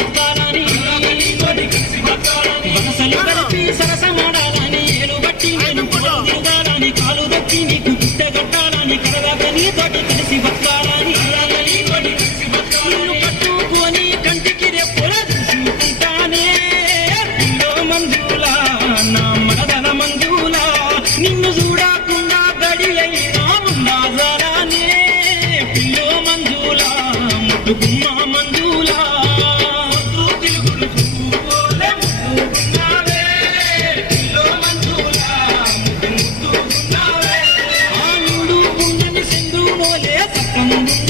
బతకాలని వరసలు కలిపి సరసమాడాలని ఏలు బట్టి నేను తిరగాలని కాలు దక్కి నీకు పుట్టగట్టాలని కడదాక నీతోటి కలిసి బతకాలని నిన్ను పట్టుకొని కంటికి రెప్పుల చూసుకుంటానే పిల్లో మంజులా నా మరదల మంజులా నిన్ను చూడకుండా గడి అయినా ఉండాజాలానే పిల్లో మంజులా ముట్టుకుమ్మ మంజులా Thank you.